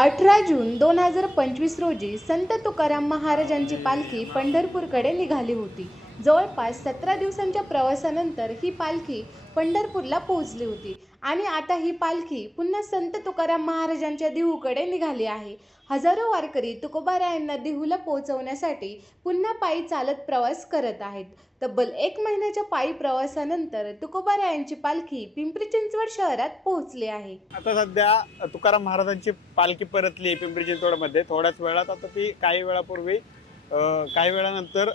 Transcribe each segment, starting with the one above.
18 जून 2025 रोजी संत तुकाराम महाराजांची पालखी पंढरपूरकडे निघाली होती. जवळपास 17 दिवसांच्या प्रवासानंतर ही पालखी पंढरपूरला पोहोचली होती आणि आता ही पालखी पुन्हा संत तुकाराम महाराजांच्या देहूकडे निघाली आहे. हजारो वारकरी तुकोबारायांना देहूला पोहोचवण्यासाठी पुन्हा पायी चालत प्रवास करत आहेत. तब्बल 1 महिन्याच्या पायी प्रवासानंतर तुकोबारायांची पालखी पिंपरी चिंचवड शहरात पोहोचली आहे. आता सध्या तुकाराम महाराजांची पालखी परतली पिंपरी चिंचवडमध्ये थोड्याच वेळात. आता ती काही वेळानंतर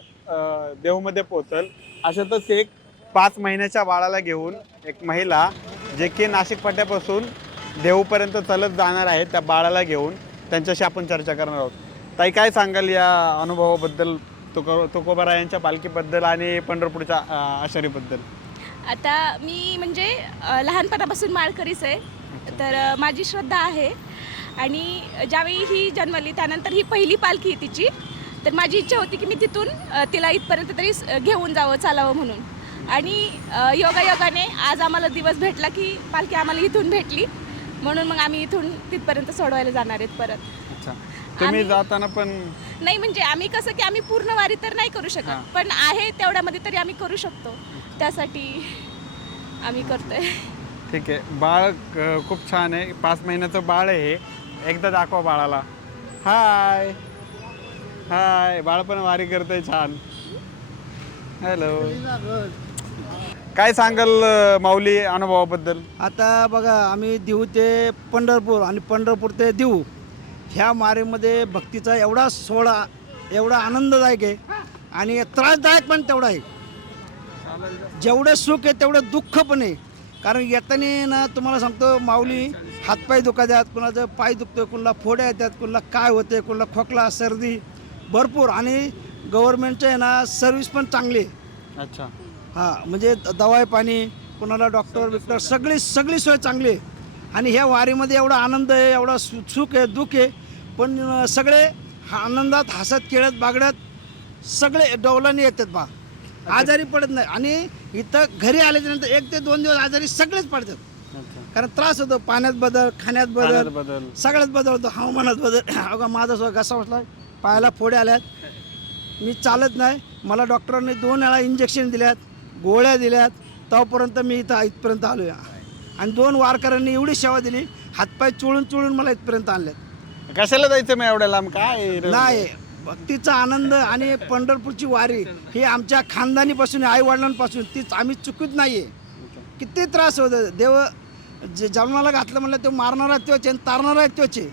देहूमध्ये पोहोचल. अशातच एक 5 महिन्याच्या बाळाला घेऊन एक महिला जे की नाशिक फाट्यापासून देहूपर्यंत चालत जाणार आहे, त्या बाळाला घेऊन त्यांच्याशी आपण चर्चा करणार आहोत. ताई, काय सांगाल या अनुभवाबद्दल, तुकोबारायांच्या पालखीबद्दल आणि पंढरपूरच्या आषाढीबद्दल? आता मी म्हणजे लहानपणापासून माळकरीच आहे, तर माझी श्रद्धा आहे. आणि ज्यावेळी ही जन्मली त्यानंतर ही पहिली पालखी आहे तिची, तर माझी इच्छा होती की मी तिथून तिला इथपर्यंत तरी घेऊन जावं, चालावं म्हणून. आणि योगायोगाने आज आम्हाला दिवस भेटला की पालखी आम्हाला इथून भेटली, म्हणून मग आम्ही इथून तिथपर्यंत सोडवायला जाणार आहेत परत. अच्छा, तुम्ही जाताना पण नाही म्हणजे आम्ही कसं की आम्ही पूर्ण वारी तर नाही करू शकत, पण आहे तेवढ्यामध्ये तरी आम्ही करू शकतो, त्यासाठी आम्ही करतोय. ठीक आहे. बाळ खूप छान आहे, 5 महिन्याचं बाळ आहे हे. एकदा दाखवा बाळाला. हाय हाय, बाळ पण वारी करतंय छान. हॅलो, काय सांगाल माऊली अनुभवाबद्दल? आता बघा, आम्ही देहू ते पंढरपूर आणि पंढरपूर ते देहू ह्या मारेमध्ये भक्तीचा एवढा सोहळा, एवढा आनंददायक आहे आणि त्रासदायक पण तेवढा आहे. जेवढं सुख आहे तेवढं दुःख पण आहे. कारण येताना ना तुम्हाला सांगतो, माऊली हातपाय दुखातात, कुणाचं पाय दुखतं, कुणाला फोड्या येतात, कुणाला काय होते, कुणाला खोकला, सर्दी भरपूर. आणि गव्हर्नमेंटचं आहे ना सर्व्हिस पण चांगली आहे. अच्छा, हां, म्हणजे दवाई पाणी, कुणाला डॉक्टर बिक्टर सगळी सोय चांगली आहे. आणि ह्या वारीमध्ये एवढा आनंद आहे, एवढा सुख आहे, दुःख आहे, पण सगळे आनंदात हसत खेळत बागडत सगळे डौलाने येतात बा, आजारी पडत नाही. आणि इथं घरी आल्याच्यानंतर 1 ते 2 दिवस आजारी सगळेच पडतात. कारण त्रास होतो, पाण्यात बदल, खाण्यात बदल, सगळ्यात बदल होतो, हवामानात बदल. अगं माझा स्वतः घसा बसला, पायाला फोड्या आल्यात, मी चालत नाही. मला डॉक्टरांनी 2 वेळा इंजेक्शन दिल्यात, गोळ्या दिल्यात, तेव्हापर्यंत मी इथपर्यंत आलो आहे. आणि 2 वारकऱ्यांनी एवढी सेवा दिली, हातपाय चोळून मला इथपर्यंत आणल्यात. कशाला जायचं मग एवढ्या लांब? काय नाही, भक्तीचा आनंद आणि पंढरपूरची वारी ही आमच्या खानदानीपासून, आईवडिलांपासून तीच आम्ही चुकीत नाही आहे. किती त्रास होतं. देव जे जन्माला घातलं म्हणलं ते मारणारा तोच आणि तारणारा तोच आहे.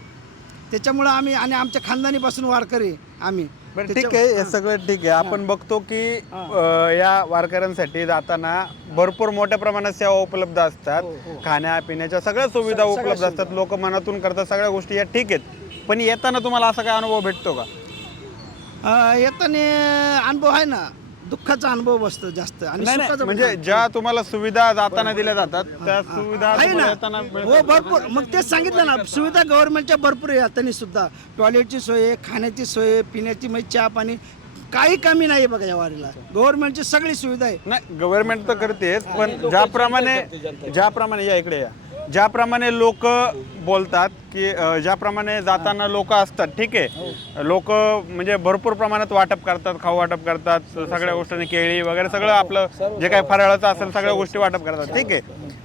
त्याच्यामुळं आम्ही आणि आमच्या खानदानीपासून वारकरी आम्ही. बरं, ठीक आहे, हे सगळं ठीक आहे. आपण बघतो की या वारकऱ्यांसाठी जाताना भरपूर मोठ्या प्रमाणात सेवा उपलब्ध असतात, खाण्यापिण्याच्या सगळ्या सुविधा उपलब्ध असतात, लोक मनातून करतात, सगळ्या गोष्टी या ठीक आहेत. पण येताना तुम्हाला असा काय अनुभव भेटतो का? येताना अनुभव आहे ना, दुःखाचा अनुभव बसतो जास्त. आणि सुखाचा म्हणजे ज्या तुम्हाला सुविधा जाताना दिल्या जातात त्या सुविधा आहे ना, येताना हो भरपूर. मग तेच सांगितलं ना, सुविधा गव्हर्नमेंटच्या भरपूर आहे. येताना सुद्धा टॉयलेटची सोय आहे, खाण्याची सोय आहे, पिण्याची म्हणजे चहा पाणी काही कमी नाही बघा या वारीला. गव्हर्नमेंटची सगळी सुविधा आहे. नाही, गव्हर्नमेंट तर करतेच, पण ज्याप्रमाणे या इकडे या, ज्याप्रमाणे लोक बोलतात की ज्याप्रमाणे जाताना लोक असतात, ठीक आहे, लोक म्हणजे भरपूर प्रमाणात वाटप करतात, खाऊ वाटप करतात, सगळ्या गोष्टींनी केळी वगैरे सगळं आपलं जे काही फराळाचं असेल सगळ्या गोष्टी वाटप करतात, ठीक आहे.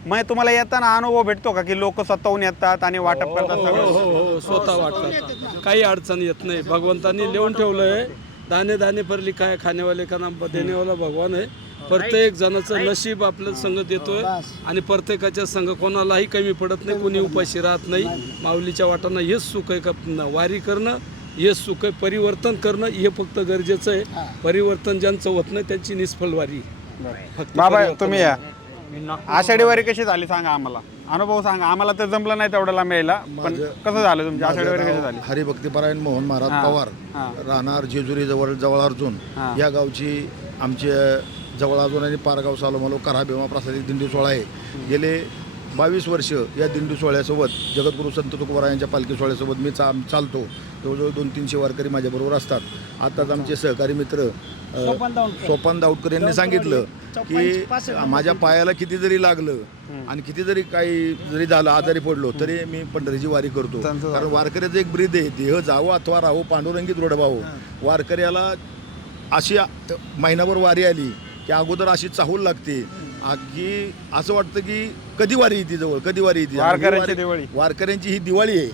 मग तुम्हाला येताना अनुभव भेटतो का की लोक स्वतःहून येतात आणि वाटप करतात सगळं? हो, स्वतः वाटतात, काही अडचण येत नाही. भगवंतांनी लिहून ठेवलंय, दाने दाने भरली काय खानेवाले का नाम देनेवाला भगवान आहे. प्रत्येक जणाचं नशीब आपलं संघ देतोय आणि प्रत्येकाच्या संघ कोणालाही कमी पडत नाही, कोणी उपाशी राहत नाही. माऊलीच्या वाटांना हेच सुख आहे का वारी करणं, हेच सुख आहे. परिवर्तन करणं हे फक्त गरजेचं आहे. परिवर्तन ज्यांचं होत नाही त्यांची निष्फळ वारी. बाबा, तुम्ही या. आषाढी वारी कशी झाली सांगा आम्हाला, अनुभव सांगा आम्हाला. तर जमलं नाही तेवढ्याला मिळायला, पण कसं झालं तुमची आषाढी वारी कशी झाली? हरिभक्तीपरायण मोहन महाराज पवार, राहणार जेजुरी जवळ अर्जुन या गावची आमचे जवळ अर्जुन आणि पारगाव सालोमालो करा भीमा प्रसादित दिंडी सोहळा आहे. गेले 22 वर्ष या दिंडी सोहळ्यासोबत, जगद्गुरू संत तुकोबारायांच्या पालखी सोहळ्यासोबत मी चालतो. जवळजवळ 200-300 वारकरी माझ्याबरोबर असतात. आताच आमचे सहकारी मित्र सोपान दाऊटकर यांनी सांगितलं की माझ्या पायाला किती जरी लागलं आणि किती जरी काही जरी झालं आजारी पडलो तरी मी पंढरीची वारी करतो. कारण वारकऱ्याचं एक ब्रीद आहे, देह जावो अथवा राहो पांडुरंगी दृढ भावो. वारकऱ्याला अशी महिनाभर वारी आली की अगोदर अशी चाहूल लागते की असं वाटतं की कधी वारी येते जवळ, कधी वारी येते. वारकऱ्यांची ही दिवाळी आहे.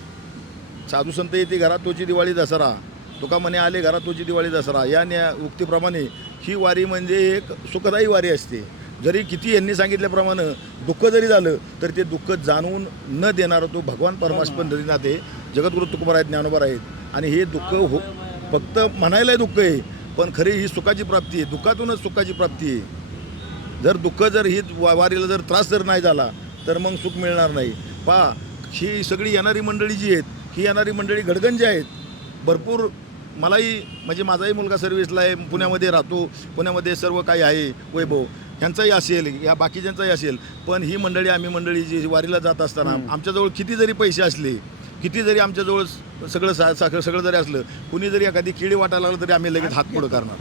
साधू संत येते घरात तोची दिवाळी दसरा, तुका म्हणे आले घरात तोची दिवाळी दसरा. या उक्तीप्रमाणे ही वारी म्हणजे एक सुखदायी वारी असते. जरी किती यांनी सांगितल्याप्रमाणे दुःख जरी झालं तर ते दुःख जाणून न देणारा तो भगवान परमात्मा पंढरीनाथ आहे. जगद्गुरु तुकोबार आहेत, ज्ञानोबार आहेत. आणि हे दुःख फक्त म्हणायला दुःख आहे, पण खरी ही सुखाची प्राप्ती आहे. दुःखातूनच सुखाची प्राप्ती आहे. जर दुःख जर ही वारीला जर त्रास जर नाही झाला तर मग सुख मिळणार नाही. पहा, ही सगळी येणारी मंडळी जी आहेत, ही येणारी मंडळी घडगंज आहेत. भरपूर मलाही म्हणजे माझाही मुलगा सर्व्हिसला आहे, पुण्यामध्ये राहतो, पुण्यामध्ये सर्व काही आहे, वैभव ह्यांचाही असेल, या बाकीच्यांचाही असेल. पण ही मंडळी, आम्ही मंडळी जी वारीला जात असताना आमच्याजवळ किती जरी पैसे असले, किती जरी आमच्याजवळ सगळं सगळं जरी असलं, कुणी जरी एखादी किडी वाटायला लागलं तरी आम्ही लगेच हात पुढं करणार.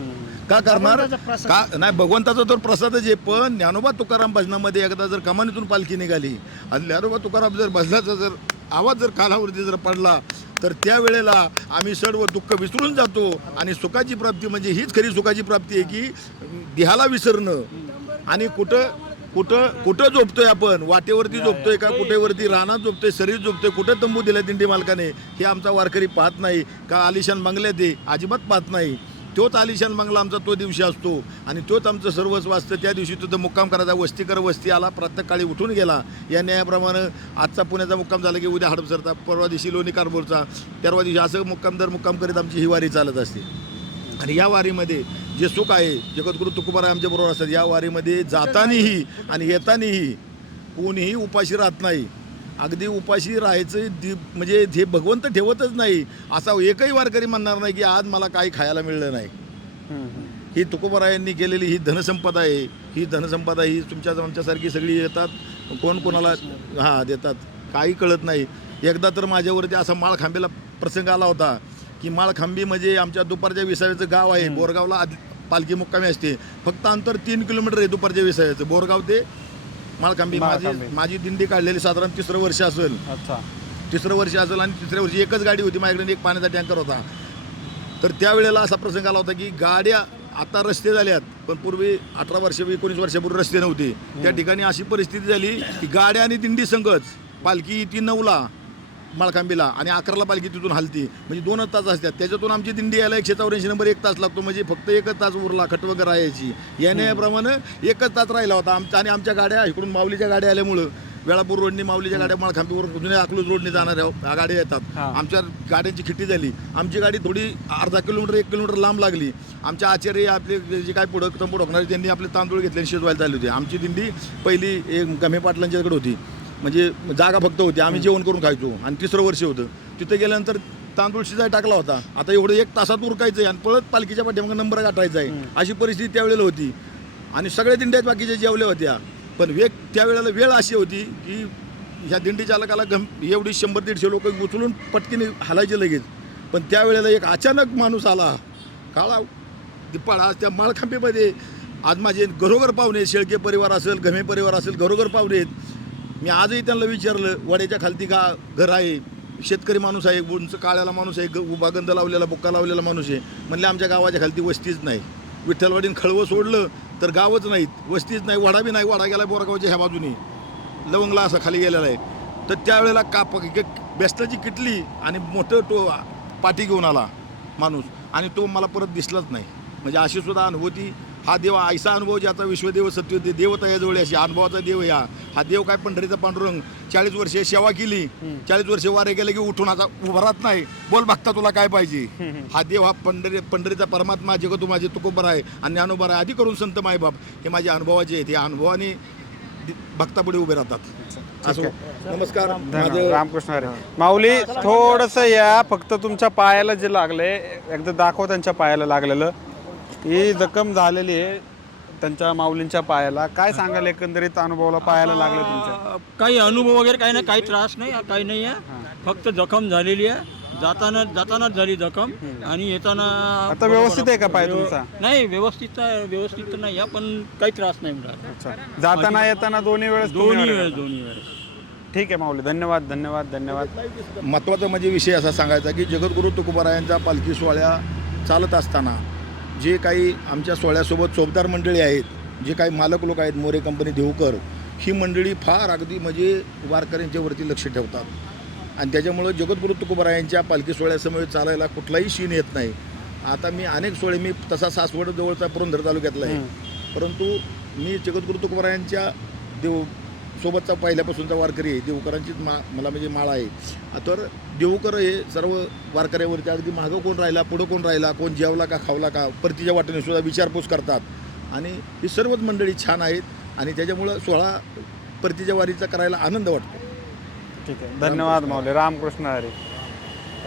का करणार? का नाही, भगवंताचा तर प्रसादच आहे. पण ज्ञानोबा तुकाराम भजनामध्ये एकदा जर कमानीतून पालखी निघाली आणि ज्ञानोबा तुकाराम जर भजनाचा जर आवाज जर कानावरती जर पडला तर त्यावेळेला आम्ही सर्व दुःख विसरून जातो. आणि सुखाची प्राप्ती म्हणजे हीच खरी सुखाची प्राप्ती आहे की देहाला विसरणं. आणि कुठं झोपतोय आपण, वाटेवरती झोपतोय का कुठेवरती रानात झोपतोय, शरीर झोपतोय, कुठं तंबू दिला दिंडी मालकाने, हे आमचा वारकरी पाहत नाही. का आलिशान बंगल्या ते अजिबात पाहत नाही. तोच आलिशान बंगला आमचा तो दिवशी असतो आणि तोच आमचं सर्वस्व असतं. त्या दिवशी तिथं मुक्काम करायचा, वस्तीकर वस्ती आला, प्रातःकाळी उठून गेला. या न्यायाप्रमाणे आजचा पुण्याचा मुक्काम झाला की उद्या हडपसरचा, परवा दिवशी लोणी कारबोरचा, तेरवा दिवशी असं मुक्काम करीत आमची ही वारी चालत असते. आणि या वारीमध्ये जे सुख आहे, जगद्गुरु तुकोबार आमच्याबरोबर असतात. या वारीमध्ये जातानीही आणि येतानीही कोणीही उपाशी राहत नाही. अगदी उपाशी राहायचं म्हणजे हे भगवंत ठेवतच नाही. असा एकही वारकरी म्हणणार नाही की आज मला काही खायला मिळलं नाही. ही तुकोबारायांनी केलेली ही धनसंपदा आहे. ही धनसंपदा ही आमच्यासारखी सगळी येतात, कोण कोणाला देतात, काही कळत नाही. एकदा तर माझ्यावरती असा माळखांबीला प्रसंग आला होता की माळखांबी म्हणजे आमच्या दुपारच्या विसाव्याचं गाव आहे. बोरगावला पालखी मुक्कामी असते. फक्त अंतर 3 किलोमीटर आहे दुपारच्या विसाव्याचं, बोरगाव ते माळखांबी. माझी दिंडी काढलेली साधारण 3रं वर्ष असेल. तिसरं वर्ष असेल आणि तिसऱ्या वर्षी एकच गाडी होती माझ्याकडे, एक पाण्याचा टँकर होता. तर त्यावेळेला असा प्रसंग आला होता की गाड्या आता रस्ते झाल्यात, पण पूर्वी 18 वर्ष 19 वर्षापूर्वी रस्ते नव्हते. त्या ठिकाणी अशी परिस्थिती झाली की गाड्या आणि दिंडी संघच. पालखी ती 9ला माळखांबीला आणि 11ला पालखी तिथून हलती, म्हणजे 2 तास असतात. त्याच्यातून आमची दिंडी यायला 184 नंबर 1 तास लागतो, म्हणजे फक्त 1 तास उरला खटवगर राहायची. याप्रमाणे 1 तास राहिला होता आमचा. आणि आमच्या गाड्या इकडून माऊलीच्या गाड्या आल्यामुळं वेळापूर रोडनी माऊलीच्या गाड्या माळखांबीवर जुन्या अकलूज रोडने जाणाऱ्या गाड्या येतात. आमच्या गाड्यांची खिट्टी झाली. आमची गाडी थोडी अर्धा किलोमीटर 1 किलोमीटर लांब लागली. आमच्या आचार्य आपले जे काय पुढं तंबू ठोकणारे त्यांनी आपले तांदूळ घेतले आणि शिजवायला चालले होते. आमची दिंडी पहिली एक गमे पाटलांच्याकडे होती, म्हणजे जागा फक्त होती, आम्ही जेवण करून खायचो. आणि 3रं वर्ष होतं. तिथं गेल्यानंतर तांदूळ शिजायला टाकला होता. आता एवढं 1 तासात उरकायचं आहे आणि पळत पालखीच्या पाठीमागे नंबर गाठायचा आहे, अशी परिस्थिती त्यावेळेला होती. आणि सगळ्या दिंड्यात बाकीच्या जेवल्या होत्या. पण त्यावेळेला वेळ अशी होती की ह्या दिंडी चालकाला एवढी 100-150 लोक उचलून पटकीने हलायचे लगेच. पण त्यावेळेला एक अचानक माणूस आला, काळा दिप्पाळा. त्या माळखांबीमध्ये आज माझे घरोघर पाहुणे, शेळके परिवार असेल, गमे परिवार असेल, घरोघर पाहुणे आहेत. मी आजही त्यांना विचारलं, वड्याच्या खालती का घर आहे, शेतकरी माणूस आहे, उंच काळ्याला माणूस आहे, उभा गंध लावलेला, बुक्का लावलेला माणूस आहे. म्हणले आमच्या गावाच्या खालती वस्तीच नाही. विठ्ठलवाडीनं खळवं सोडलं तर गावच नाहीत, वस्तीच नाही, वडा बी नाही. वडा गेला बोरगावच्या ह्या बाजूनी, लवंगला असा खाली गेलेला आहे. तर त्यावेळेला बेस्टाची किटली आणि मोठं पाठी घेऊन आला माणूस, आणि तो मला परत दिसलाच नाही. म्हणजे अशी सुद्धा अनुभूती. हा देव ऐसा अनुभव ज्याचा विश्वदेव सत्य देवता याजवळ अशी अनुभवाचा देव हा देव काय पंढरीचा पांडुरंग. 40 वर्षे सेवा केली, 40 वर्षे वारे गेले की उठून आता उभा राहत नाही. बोल बघता तुला काय पाहिजे. हा देव हा पंढरीचा परमात्मा जगतो माझे तुकोबर आहे आणि ज्ञानोबर आहे. आधी करून संत मायबाप हे माझे अनुभवाचे आहेत. या अनुभवाने भक्तापुढे उभे राहतात. असो, नमस्कार. रामकृष्ण हरी. माऊली थोडंसं या, फक्त तुमच्या पायाला जे लागले एकदा दाखव. त्यांच्या पायाला लागलेलं, ही जखम झालेली आहे त्यांच्या माऊलींच्या पायाला. काय सांगाल एकंदरीत अनुभवाला, पायाला लागलं तुमच्या? काही अनुभव वगैरे काही नाही, काही त्रास नाही, काही नाही आहे. फक्त जखम झालेली आहे. जातानाच झाली जखम आणि येताना आता व्यवस्थित आहे का पाय तुमचा? नाही, व्यवस्थित तर नाही आहे, पण काही त्रास नाही मिळाला. अच्छा, जाताना येताना दोन्ही वेळेस तुम्ही दोन्ही अडकला? वेळेस दोन्ही वेळेस. ठीक आहे माऊली, धन्यवाद धन्यवाद धन्यवाद. महत्त्वाचा म्हणजे विषय असा सांगायचा की जगद्गुरू तुकोबारायांचा पालखी सोहळ्या चालत असताना जे काही आमच्या सोहळ्यासोबत चौबदार मंडळी आहेत, जे काही मालक लोक आहेत, मोरे कंपनी देवकर, ही मंडळी फार अगदी म्हणजे वारकऱ्यांच्या वरती लक्ष ठेवतात आणि त्याच्यामुळं जगद्गुरू तुकोबारायांच्या पालखी सोहळ्यासमोर चालायला कुठलाही शीन येत नाही. आता मी अनेक सोहळे, मी तसा सासवड जवळचा पुरंदर तालुक्यातला आहे, परंतु मी जगद्गुरू तुकोबारायांच्या सोबतचा पहिल्यापासूनचा वारकरी आहे. देवकरांचीच मला म्हणजे माळ आहे. तर देवकर हे सर्व वारकऱ्यावरती अगदी मागं कोण राहिला, पुढं कोण राहिला, कोण जेवला का खावला का, परतीच्या वाटेने सुद्धा विचारपूस करतात आणि ही सर्वच मंडळी छान आहेत आणि त्याच्यामुळं सोहळा परतीच्या वारीचा करायला आनंद वाटतो. ठीक आहे, धन्यवाद माऊली. रामकृष्ण हरी,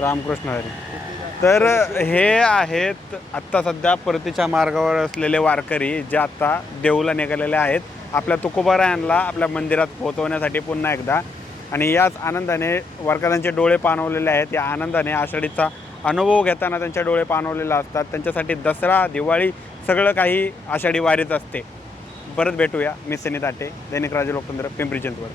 रामकृष्ण हरी. तर हे आहेत आत्ता सध्या परतीच्या मार्गावर असलेले वारकरी जे आत्ता देऊला निघालेले आहेत आपल्या तुकोबारायांना आपल्या मंदिरात पोहोचवण्यासाठी पुन्हा एकदा. आणि याच आनंदाने वारकऱ्यांचे डोळे पाणवलेले आहेत. या आनंदाने आषाढीचा अनुभव घेताना त्यांचे डोळे पाणवलेले असतात. त्यांच्यासाठी दसरा, दिवाळी सगळं काही आषाढी वारीत असते. परत भेटूया. मी सनी ताटे, दैनिक राजे लोकतंत्र, पिंपरी चिंचवड.